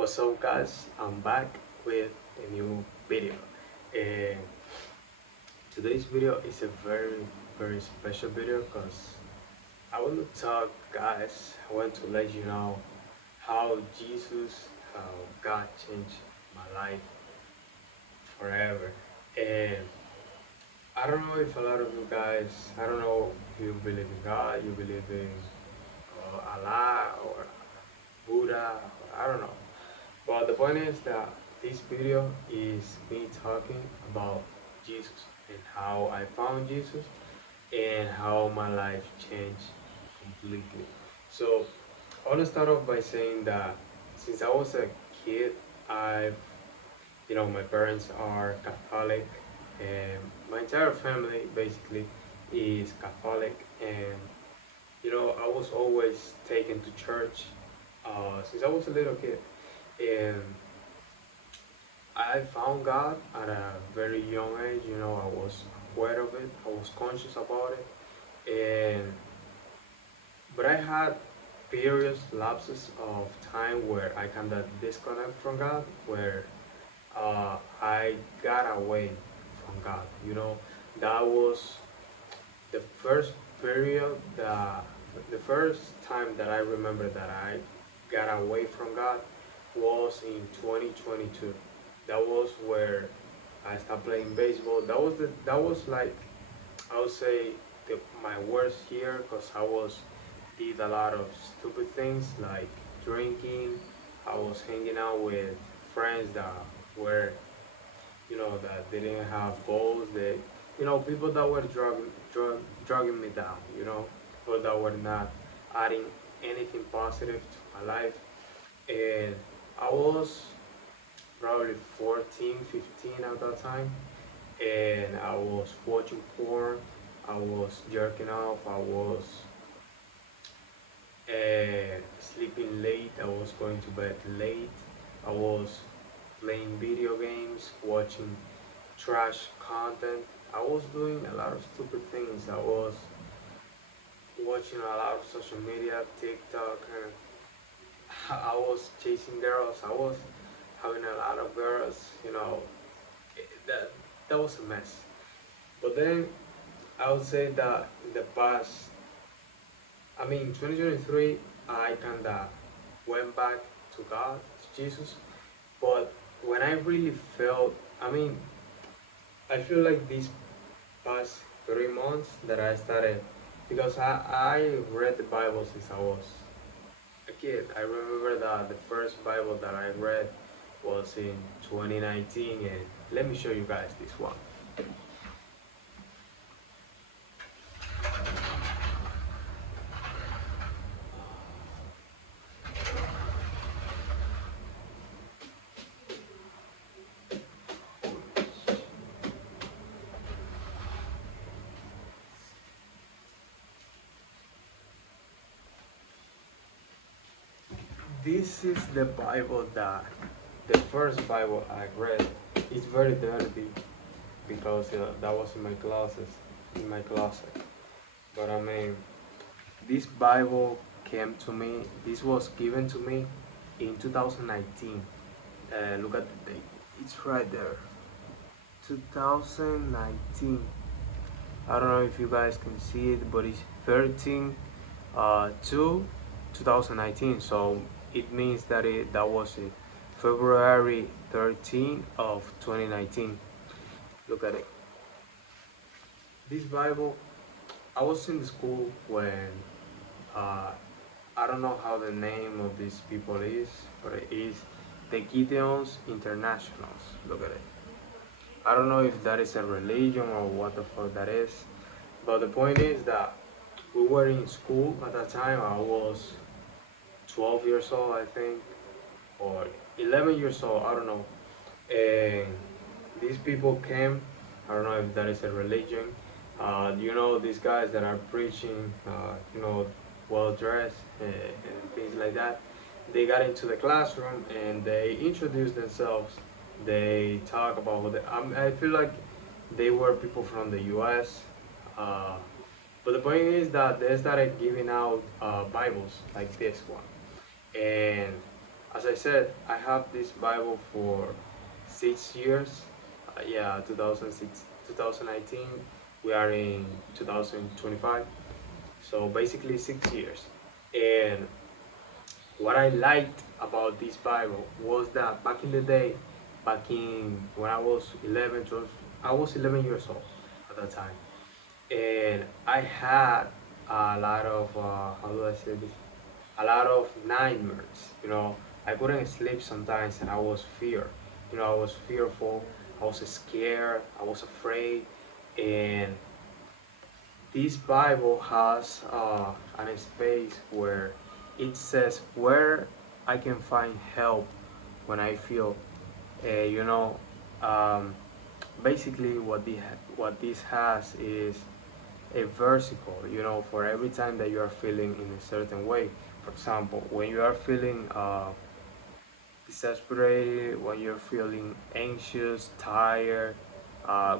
What's up, guys? I'm back with a new video, and today's video is a very special video because I want to talk, guys. I want to let you know how how God changed my life forever. And I don't know if a lot of you guys, I don't know if you believe in God, you believe in Allah or Buddha, or I don't know. But the point is that this video is me talking about Jesus and how I found Jesus and how my life changed completely. So I want to start off by saying that since I was a kid, my parents are Catholic and my entire family basically is Catholic. And I was always taken to church since I was a little kid. And I found God at a very young age. I was aware of it. I was conscious about it. And but I had periods, lapses of time where I kind of disconnect from God, where I got away from God. That was the first period, the first time that I remember that I got away from God was in 2022. That was where I started playing baseball. That was like, I would say, my worst year because did a lot of stupid things like drinking. I was hanging out with friends that were, that didn't have goals. People that were drugging me down. People that were not adding anything positive to my life. And I was probably 14, 15 at that time, and I was watching porn, I was jerking off, I was sleeping late, I was going to bed late, I was playing video games, watching trash content. I was doing a lot of stupid things. I was watching a lot of social media, TikTok, and I was chasing girls. I was having a lot of girls. That was a mess. But then I would say that in the past, 2023, I kinda went back to God, to Jesus. But when I really felt, I feel like these past 3 months that I started, because I read the Bible since I was a kid. I remember that the first Bible that I read was in 2019, and let me show you guys this one. This is the Bible the first Bible I read. It's very dirty because that was in my closet. But this Bible came to me. This was given to me in 2019. Look at the date. It's right there. 2019. I don't know if you guys can see it, but it's 13 to 2019. So it means that that was it. February 13 of 2019. Look at it. This Bible, I was in the school when uh, I don't know how the name of these people is, but it is the Gideons Internationals. Look at it. I don't know if that is a religion or what the fuck that is, but the point is that we were in school at that time. I was 12 years old, I think, or 11 years old, I don't know. And these people came, I don't know if that is a religion. These guys that are preaching, well dressed and things like that. They got into the classroom and they introduced themselves. They talk about I feel like they were people from the US. Uh, but the point is that they started giving out Bibles like this one. And As I said, I have this Bible for 6 years. Yeah, 2006, 2019. We are in 2025. So basically 6 years. And what I liked about this Bible was that back in the day, back in when I was 11, 12, I was 11 years old at that time. And I had a lot of, how do I say this? A lot of nightmares. I couldn't sleep sometimes, and I was fear. I was fearful. I was scared. I was afraid. And this Bible has an space where it says where I can find help when I feel, uh, you know, um, basically what this has is a versicle, for every time that you are feeling in a certain way. For example, when you are feeling desperate, when you're feeling anxious, tired,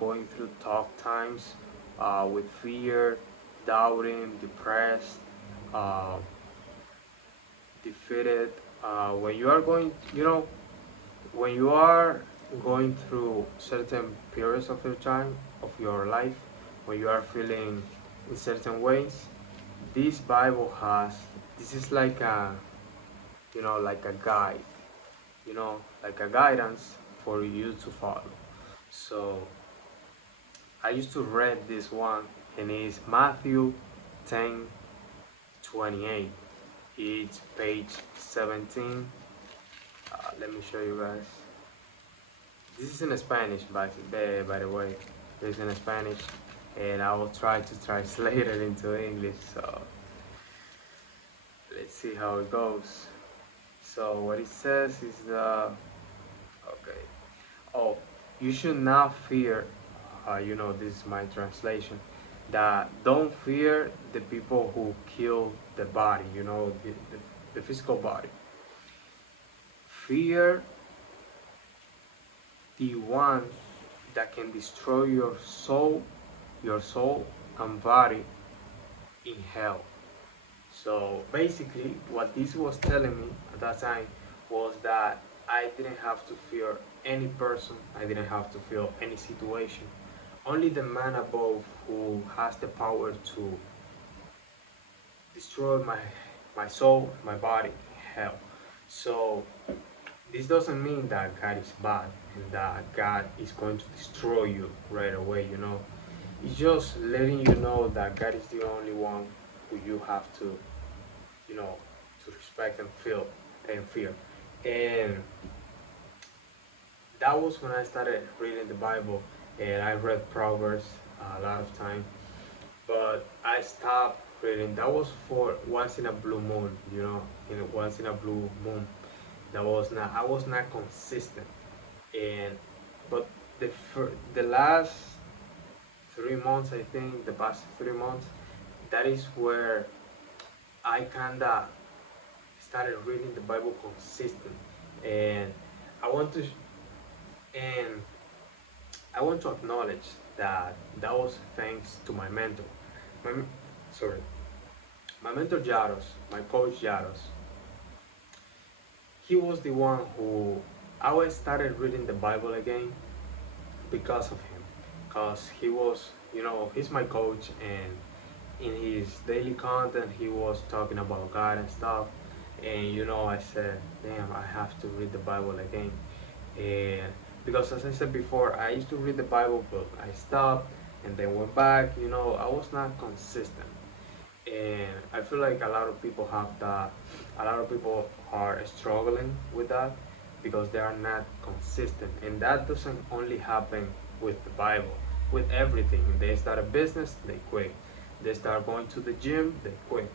going through tough times, with fear, doubting, depressed, uh, defeated, when you are going, when you are going through certain periods of your time, of your life, when you are feeling in certain ways, this Bible has, this is like like a guide, like a guidance for you to follow. So I used to read this one, and it's Matthew 10:28. It's page 17. Let me show you guys. This is in Spanish, by the way. It's in Spanish, and I will try to translate it into English. So let's see how it goes. So what it says is okay. Oh, you should not fear. This is my translation. That don't fear the people who kill the body. The physical body. Fear the one that can destroy your soul and body in hell. So basically, what this was telling me at that time was that I didn't have to fear any person, I didn't have to fear any situation. Only the man above who has the power to destroy my soul, my body, hell. So this doesn't mean that God is bad and that God is going to destroy you right away. It's just letting you know that God is the only one who you have you know, to respect and feel and fear. And that was when I started reading the Bible, and I read Proverbs a lot of time, but I stopped reading. That was for once in a blue moon, once in a blue moon. I was not consistent, and but the last 3 months, I think, the past 3 months, that is where I kinda started reading the Bible consistent, and I want to and I want to acknowledge that that was thanks to my mentor. My, sorry, my mentor Jaros, my coach Jaros. He was the one who I always started reading the Bible again because of him, because he was, he's my coach, and in his daily content he was talking about God and stuff, and I said, damn, I have to read the Bible again. And because as I said before, I used to read the Bible, but I stopped and then went back. I was not consistent, and I feel like a lot of people have that. A lot of people are struggling with that because they are not consistent, and that doesn't only happen with the Bible. With everything, they start a business, they quit. They start going to the gym, they quit.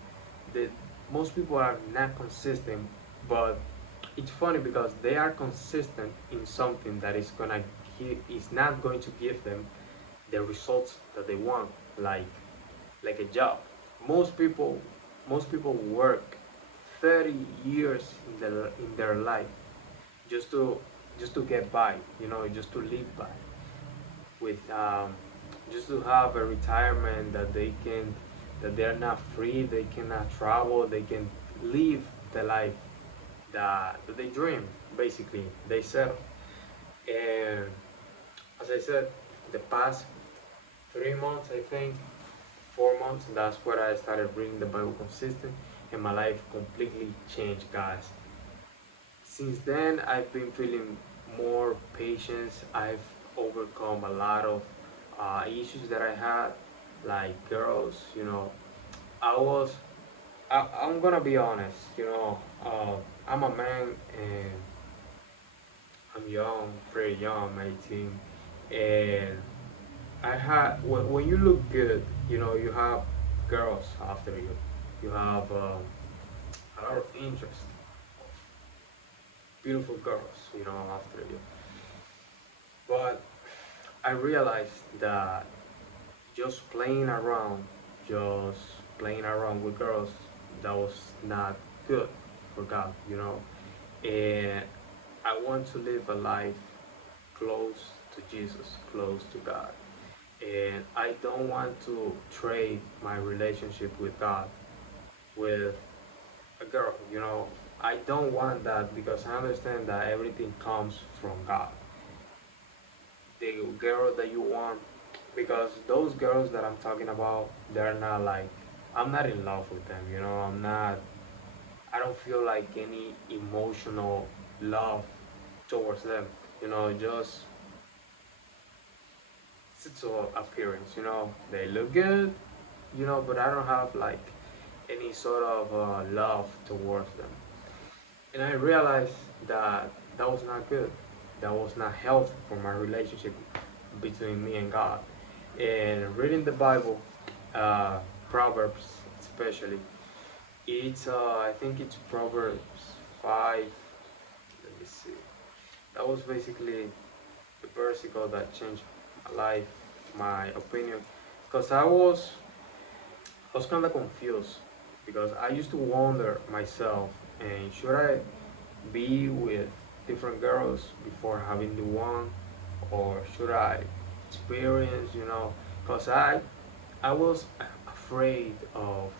The, most people are not consistent, but it's funny because they are consistent in something that is not going to give them the results that they want, like a job. Most people most people work 30 years in their life just to get by, just to live by, with just to have a retirement that they're not free, they cannot travel, they can live the life that they dream. Basically, they settle. And as I said, the past 3 months, I think 4 months, that's where I started reading the Bible consistent, and my life completely changed, guys. Since then, I've been feeling more patience. I've overcome a lot of issues that I had, like girls. I was. I'm gonna be honest. I'm a man and I'm young, pretty young, 18, and I had. When you look good, you have girls after you. You have a lot of interest, beautiful girls, after you. But I realized that just playing around, just playing around with girls, that was not good for God. And I want to live a life close to Jesus, close to God. And I don't want to trade my relationship with God with a girl. I don't want that because I understand that everything comes from God. The girl that you want, because those girls that I'm talking about, they're not like, I'm not in love with them. I don't feel like any emotional love towards them. Just physical appearance. They look good, but I don't have like any sort of love towards them. And I realized that that was not good. That was not healthy for my relationship between me and God. And reading the Bible, uh, Proverbs especially, I think it's Proverbs 5. Let me see. That was basically the versicle that changed my life, my opinion, because I was kind of confused because I used to wonder myself, and should I be with different girls before having the one, or should I experience? Because I was afraid of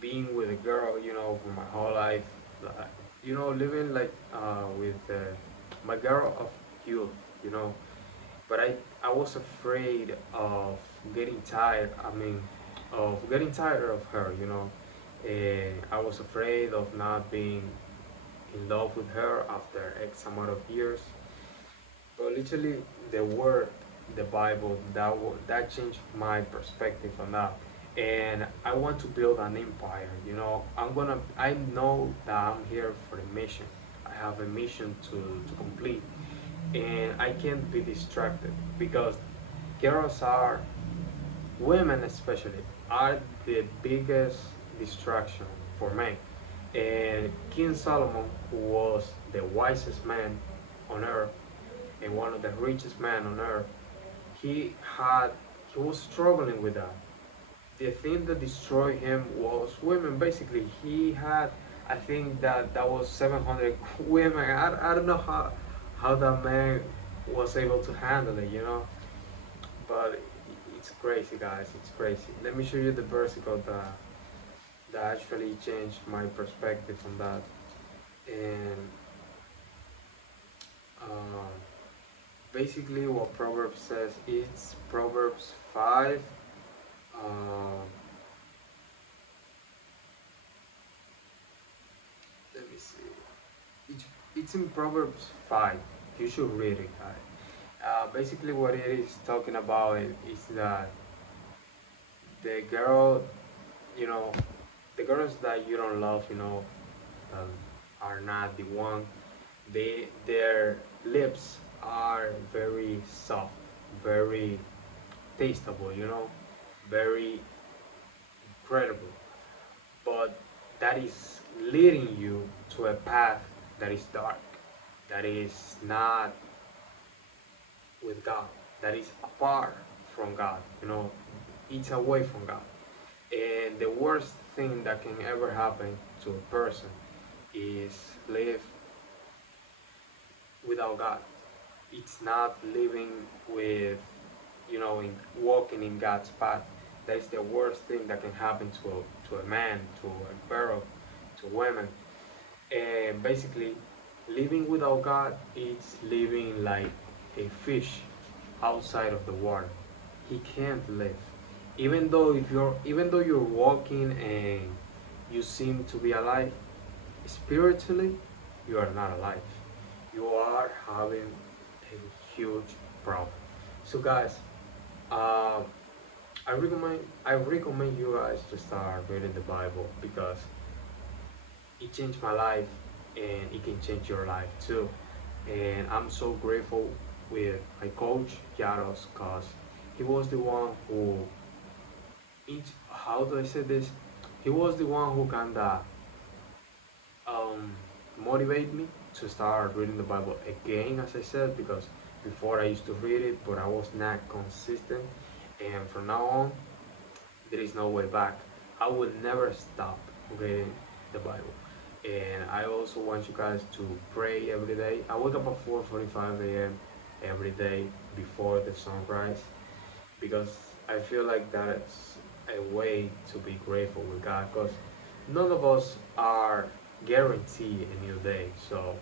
being with a girl, for my whole life, like, living like with my girl of youth. But I was afraid of getting tired. I mean, of getting tired of her. And I was afraid of not being in love with her after X amount of years. But literally, the word, the Bible, that changed my perspective on that. And I want to build an empire. I know that I'm here for a mission. I have a mission to complete, and I can't be distracted because girls are, women especially, are the biggest distraction for men. And King Solomon, who was the wisest man on earth and one of the richest men on earth, he had he was struggling with that. The thing that destroyed him was women. Basically, he had, I think that was 700 women. I don't know how that man was able to handle it. But it's crazy, guys. It's crazy. Let me show you the versicle that actually changed my perspective on that. And um, basically, what Proverbs says, it's Proverbs 5. Um, Let me see. It's in Proverbs 5. You should read it, guys. Basically, what it is talking about is that the girl, you know, the girls that you don't love, um, are not the one. Their lips are very soft, very tasteable, very incredible. But that is leading you to a path that is dark, that is not with God, that is apart from God, it's away from God. And the worst thing that can ever happen to a person is live without God. It's not living in walking in God's path. That is the worst thing that can happen to a man, to a girl, to women. And basically, living without God is living like a fish outside of the water. He can't live. Even though you're walking and you seem to be alive, spiritually you are not alive. You are having a huge problem. So guys, uh, I recommend you guys to start reading the Bible because it changed my life and it can change your life too. And I'm so grateful with my coach Yaros because he was the one who how do I say this? He was the one who kinda um, motivate me to start reading the Bible again, as I said, because before I used to read it, but I was not consistent. And from now on, there is no way back. I will never stop reading the Bible. And I also want you guys to pray every day. I wake up at 4:45 a.m. every day before the sunrise because I feel like that's a way to be grateful with God because none of us are guaranteed a new day. So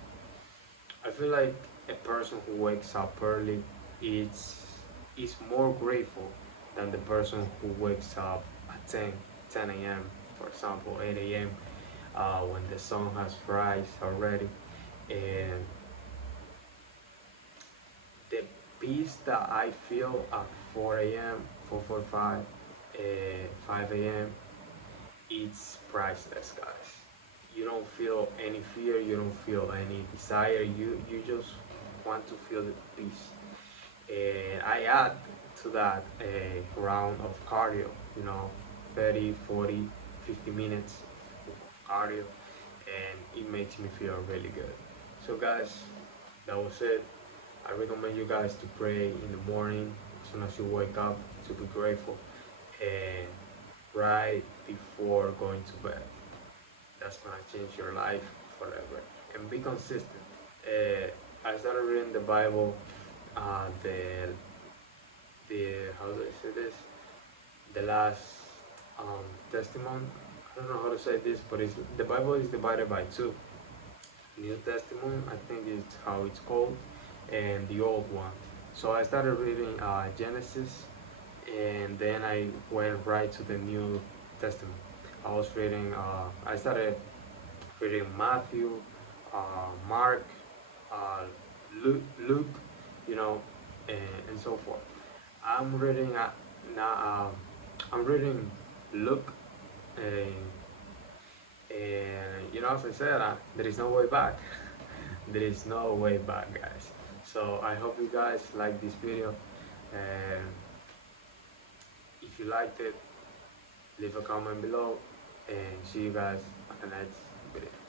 I feel like a person who wakes up early is more grateful than the person who wakes up at 10 a.m. for example, 8 a.m. When the sun has rise already. And the peace that I feel at 4 a.m., 4:45, 5 a.m., it's priceless, guys. You don't feel any fear, you don't feel any desire, you just want to feel the peace. And I add to that a round of cardio, you know, 30, 40, 50 minutes of cardio, and it makes me feel really good. So, guys, that was it. I recommend you guys to pray in the morning as soon as you wake up to be grateful and right before going to bed. That's gonna change your life forever. And be consistent. I started reading the Bible. The how do I say this? The last testimony. I don't know how to say this, but the Bible is divided by two. New Testament, I think is how it's called, and the old one. So I started reading Genesis, and then I went right to the New Testament. I started reading Matthew, Mark, uh, Luke, you know, and so forth. I'm reading now. I'm reading Luke, and as I said, there is no way back. There is no way back, guys. So I hope you guys like this video, and if you liked it, leave a comment below, and see you guys at the next video.